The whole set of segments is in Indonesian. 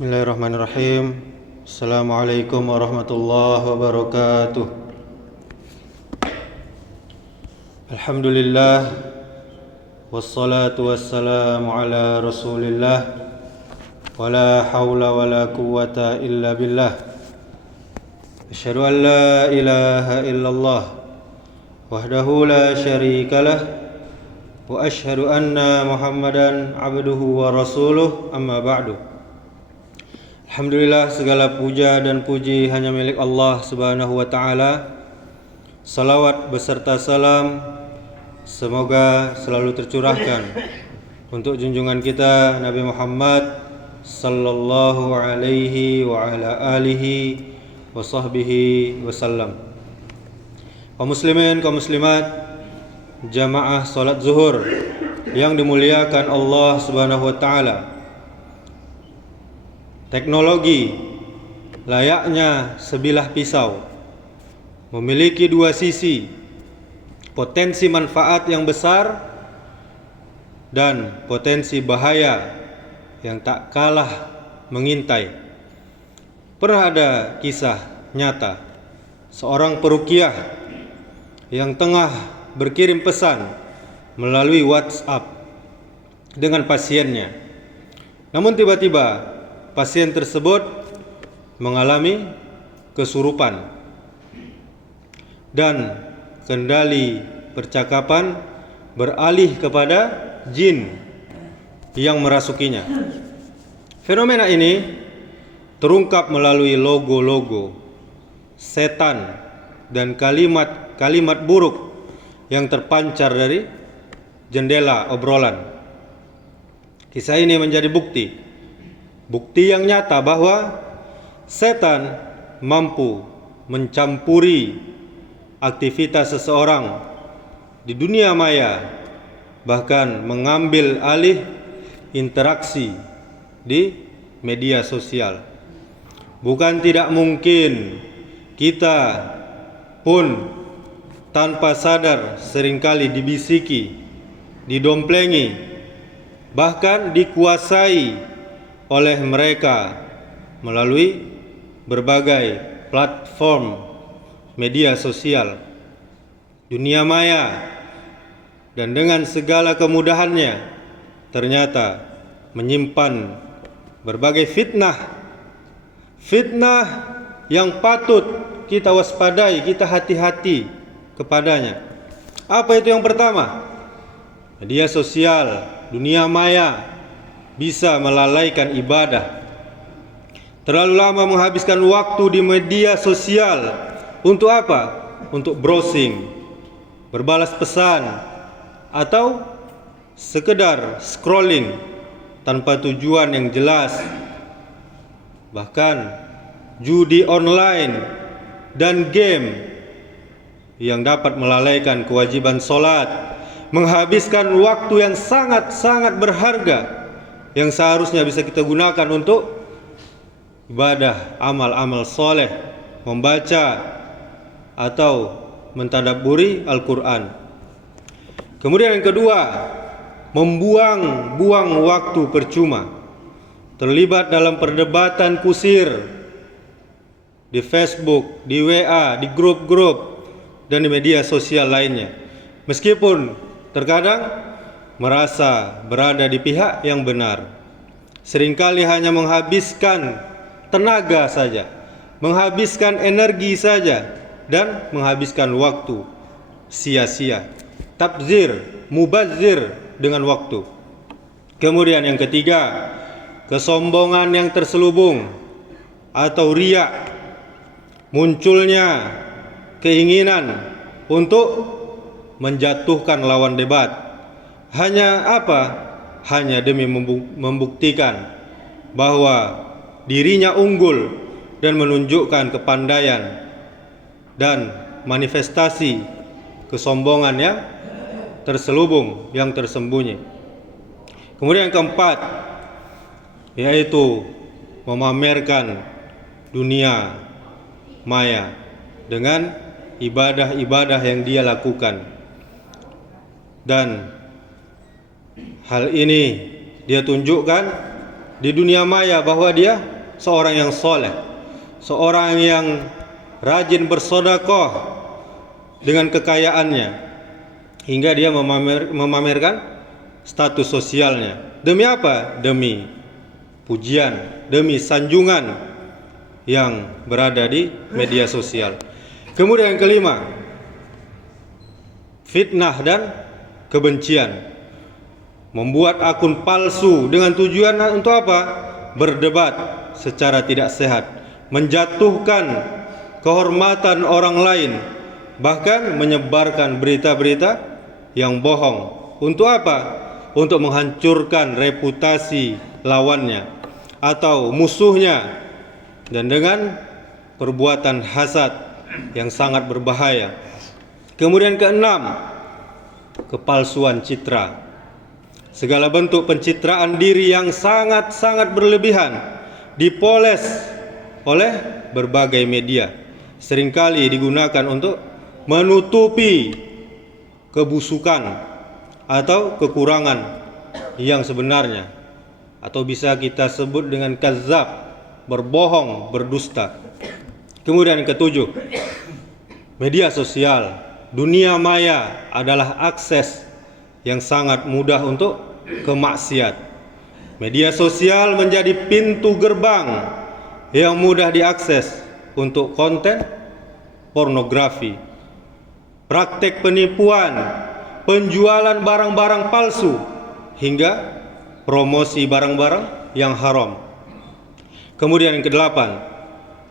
Bismillahirrahmanirrahim. Assalamualaikum warahmatullahi wabarakatuh. Alhamdulillah, wassalatu wassalamu ala rasulillah, wala hawla wala quwwata illa billah. Asyhadu an la ilaha illallah wahdahu la syarikalah, wa asyhadu anna Muhammadan abduhu wa rasuluh, amma ba'du. Alhamdulillah, segala puja dan puji hanya milik Allah Subhanahu wa ta'ala. Salawat beserta salam semoga selalu tercurahkan untuk junjungan kita Nabi Muhammad sallallahu alaihi wa ala alihi wa sahbihi wasallam. Kaum muslimin, kaum muslimat, jamaah salat zuhur yang dimuliakan Allah Subhanahu wa ta'ala. Teknologi layaknya sebilah pisau, memiliki dua sisi, potensi manfaat yang besar dan potensi bahaya yang tak kalah mengintai. Pernah ada kisah nyata seorang peruqyah yang tengah berkirim pesan melalui WhatsApp dengan pasiennya. Namun tiba-tiba pasien tersebut mengalami kesurupan dan kendali percakapan beralih kepada jin yang merasukinya. Fenomena ini terungkap melalui logo-logo setan dan kalimat-kalimat buruk yang terpancar dari jendela obrolan. Kisah ini menjadi bukti yang nyata bahwa setan mampu mencampuri aktivitas seseorang di dunia maya, bahkan mengambil alih interaksi di media sosial. Bukan tidak mungkin kita pun tanpa sadar seringkali dibisiki, didomplengi, bahkan dikuasai oleh mereka melalui berbagai platform media sosial, dunia maya, dan dengan segala kemudahannya ternyata menyimpan berbagai fitnah yang patut kita waspadai, kita hati-hati kepadanya. Apa itu yang pertama? Media sosial, dunia maya bisa melalaikan ibadah. Terlalu lama menghabiskan waktu di media sosial untuk apa? Untuk browsing, berbalas pesan, atau sekedar scrolling tanpa tujuan yang jelas. Bahkan judi online dan game yang dapat melalaikan kewajiban salat, menghabiskan waktu yang sangat-sangat berharga yang seharusnya bisa kita gunakan untuk ibadah, amal-amal soleh, membaca atau mentadabburi Al-Quran. Kemudian yang kedua, membuang-buang waktu percuma, terlibat dalam perdebatan kusir di Facebook, di WA, di grup-grup, dan di media sosial lainnya. Meskipun terkadang merasa berada di pihak yang benar, seringkali hanya menghabiskan tenaga saja, menghabiskan energi saja, dan menghabiskan waktu sia-sia. Tabzir, mubazir dengan waktu. Kemudian yang ketiga, kesombongan yang terselubung atau riya, munculnya keinginan untuk menjatuhkan lawan debat. Hanya apa? Hanya demi membuktikan bahwa dirinya unggul dan menunjukkan kepandaian dan manifestasi kesombongan yang terselubung, yang tersembunyi. Kemudian yang keempat, yaitu memamerkan dunia maya dengan ibadah-ibadah yang dia lakukan. Dan hal ini dia tunjukkan di dunia maya bahwa dia seorang yang soleh, seorang yang rajin bersedekah dengan kekayaannya, hingga dia memamerkan status sosialnya. Demi apa? Demi pujian, demi sanjungan yang berada di media sosial. Kemudian yang kelima, fitnah dan kebencian. Membuat akun palsu dengan tujuan untuk apa? Berdebat secara tidak sehat, menjatuhkan kehormatan orang lain, bahkan menyebarkan berita-berita yang bohong. Untuk apa? Untuk menghancurkan reputasi lawannya atau musuhnya, dan dengan perbuatan hasad yang sangat berbahaya. Kemudian keenam, kepalsuan citra. Segala bentuk pencitraan diri yang sangat-sangat berlebihan dipoles oleh berbagai media, seringkali digunakan untuk menutupi kebusukan atau kekurangan yang sebenarnya, atau bisa kita sebut dengan kadzab, berbohong, berdusta. Kemudian yang ketujuh, media sosial, dunia maya adalah akses yang sangat mudah untuk kemaksiat. Media sosial menjadi pintu gerbang yang mudah diakses untuk konten pornografi, praktek penipuan, penjualan barang-barang palsu, hingga promosi barang-barang yang haram. Kemudian yang kedelapan,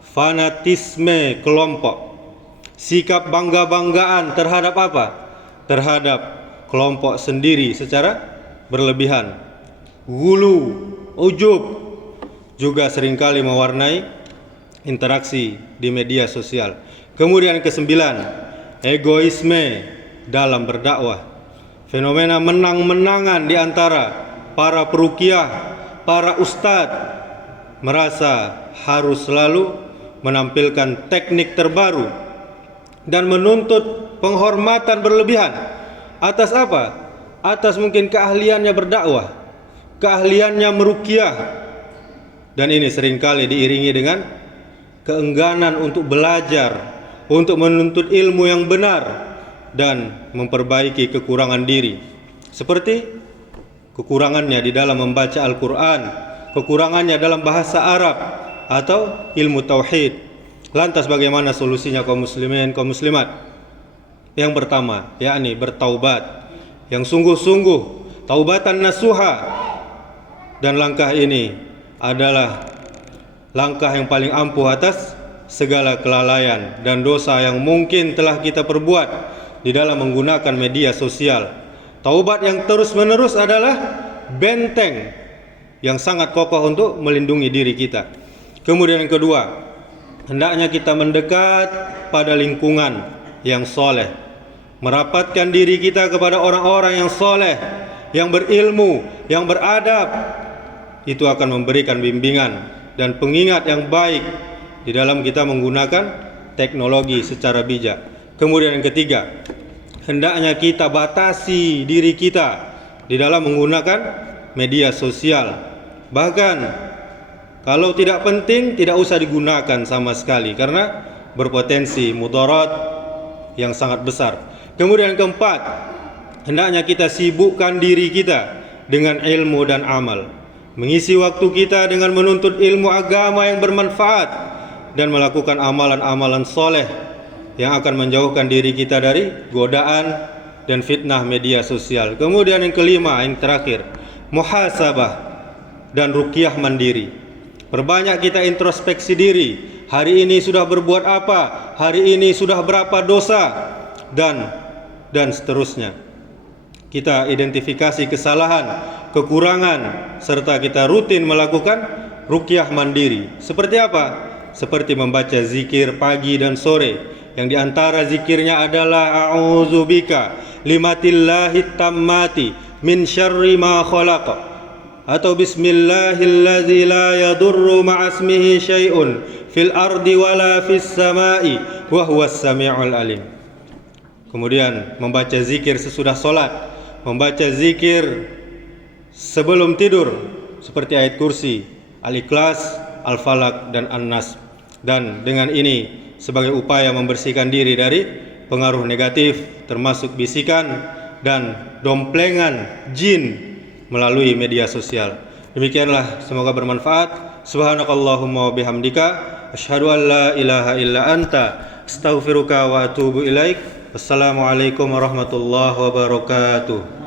fanatisme kelompok. Sikap bangga-banggaan terhadap apa? Terhadap kelompok sendiri secara berlebihan. Gulu, ujub juga seringkali mewarnai interaksi di media sosial. Kemudian kesembilan, egoisme dalam berdakwah. Fenomena menang-menangan di antara para peruqyah, para ustadz, merasa harus selalu menampilkan teknik terbaru dan menuntut penghormatan berlebihan. Atas apa? Atas mungkin keahliannya berdakwah, keahliannya meruqyah, dan ini seringkali diiringi dengan keengganan untuk belajar, untuk menuntut ilmu yang benar dan memperbaiki kekurangan diri, seperti kekurangannya di dalam membaca Al-Quran, kekurangannya dalam bahasa Arab atau ilmu tauhid. Lantas bagaimana solusinya kaum muslimin, kaum muslimat? Yang pertama, yakni bertaubat yang sungguh-sungguh, taubatan nasuha. Dan langkah ini adalah langkah yang paling ampuh atas segala kelalaian dan dosa yang mungkin telah kita perbuat di dalam menggunakan media sosial. Taubat yang terus-menerus adalah benteng yang sangat kokoh untuk melindungi diri kita. Kemudian yang kedua, hendaknya kita mendekat pada lingkungan yang soleh, merapatkan diri kita kepada orang-orang yang soleh, yang berilmu, yang beradab. Itu akan memberikan bimbingan dan pengingat yang baik di dalam kita menggunakan teknologi secara bijak. Kemudian yang ketiga, hendaknya kita batasi diri kita di dalam menggunakan media sosial. Bahkan kalau tidak penting, tidak usah digunakan sama sekali, karena berpotensi mudarat yang sangat besar. Kemudian yang keempat, hendaknya kita sibukkan diri kita dengan ilmu dan amal, mengisi waktu kita dengan menuntut ilmu agama yang bermanfaat dan melakukan amalan-amalan soleh yang akan menjauhkan diri kita dari godaan dan fitnah media sosial. Kemudian yang kelima, yang terakhir, muhasabah dan ruqyah mandiri. Perbanyak kita introspeksi diri. Hari ini sudah berbuat apa? Hari ini sudah berapa dosa? Dan seterusnya. Kita identifikasi kesalahan, kekurangan, serta kita rutin melakukan ruqyah mandiri. Seperti apa? Seperti membaca zikir pagi dan sore, yang diantara zikirnya adalah a'udzubika limatillahit tammati min syarri ma khalaqa, atau bismillahilladzi la yadurru ma'asmihi syai'un fil ardi wala fis sama'i wa huwas sami'ul alim. Kemudian membaca zikir sesudah solat, membaca zikir sebelum tidur, seperti ayat kursi, Al-Ikhlas, Al-Falaq, dan An-Nas. Dan dengan ini sebagai upaya membersihkan diri dari pengaruh negatif termasuk bisikan dan domplengan jin melalui media sosial. Demikianlah, semoga bermanfaat. Subhanakallahumma wa bihamdika asyhadu an la ilaha illa anta astaghfiruka wa atubu ilaik. Wassalamualaikum warahmatullahi wabarakatuh.